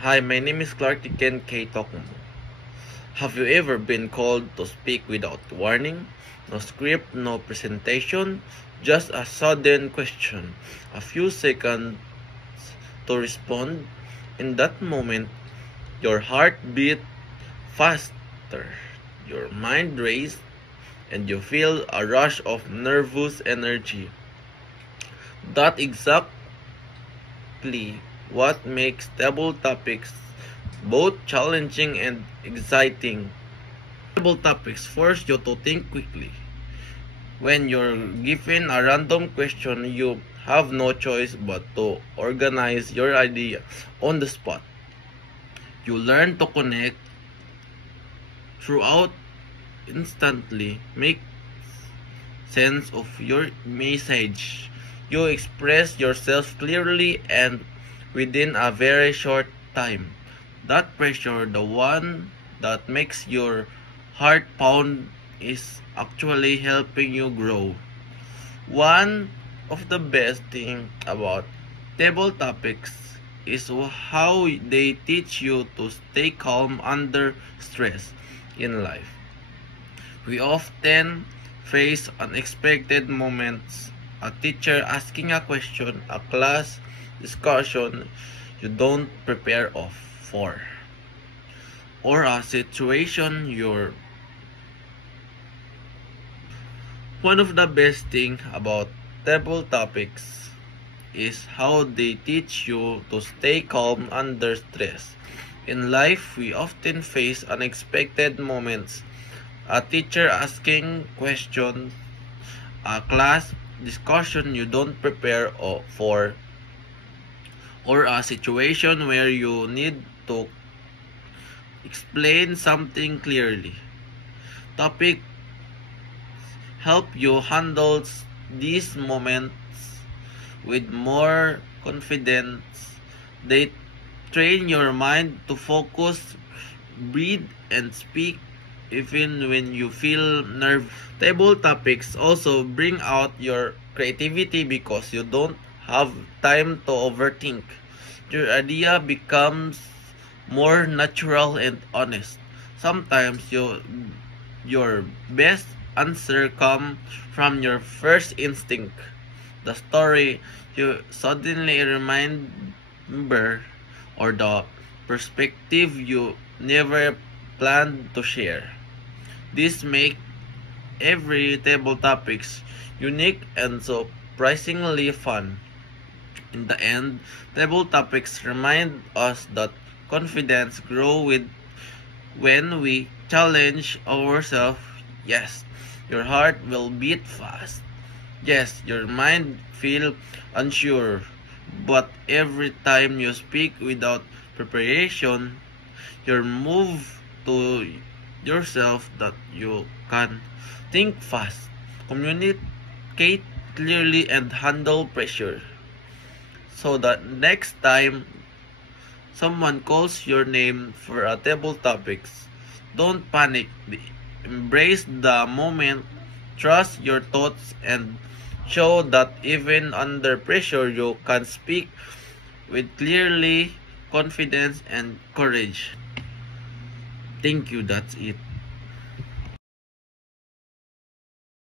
Hi, my name is Clark Tiken K. Tokmo. Have you ever been called to speak without warning? No script, no presentation, just a sudden question, a few seconds to respond. In that moment, your heart beat faster, your mind raced, and you feel a rush of nervous energy. That exactly what makes table topics both challenging and exciting. Table topics force you to think quickly. When you're given a random question, you have no choice but to organize your idea on the spot. You learn to connect throughout instantly, make sense of your message. You express yourself clearly and within a very short time. That pressure, the one that makes your heart pound, is actually helping you grow. One of the best things about table topics is how they teach you to stay calm under stress in life. We often face unexpected moments, a teacher asking a question, a class discussion you don't prepare for, or a situation you're. One of the best things about table topics is how they teach you to stay calm under stress. In life, we often face unexpected moments, a teacher asking questions, a class discussion you don't prepare for, or a situation where you need to explain something clearly. Topic help you handle these moments with more confidence. They train your mind to focus, breathe, and speak even when you feel nervous. Table topics also bring out your creativity because you don't have time to overthink. Your idea becomes more natural and honest. Sometimes your best answer comes from your first instinct, the story you suddenly remember, or the perspective you never planned to share. This makes every table topics unique and surprisingly fun. In the end, table topics remind us that confidence grows with when we challenge ourselves. Yes, your heart will beat fast. Yes, your mind feel unsure. But every time you speak without preparation, you move to yourself that you can think fast, communicate clearly, and handle pressure. So that next time someone calls your name for a table topics, don't panic. Embrace the moment, trust your thoughts, and show that even under pressure you can speak with clearly, confidence, and courage. Thank you, that's it.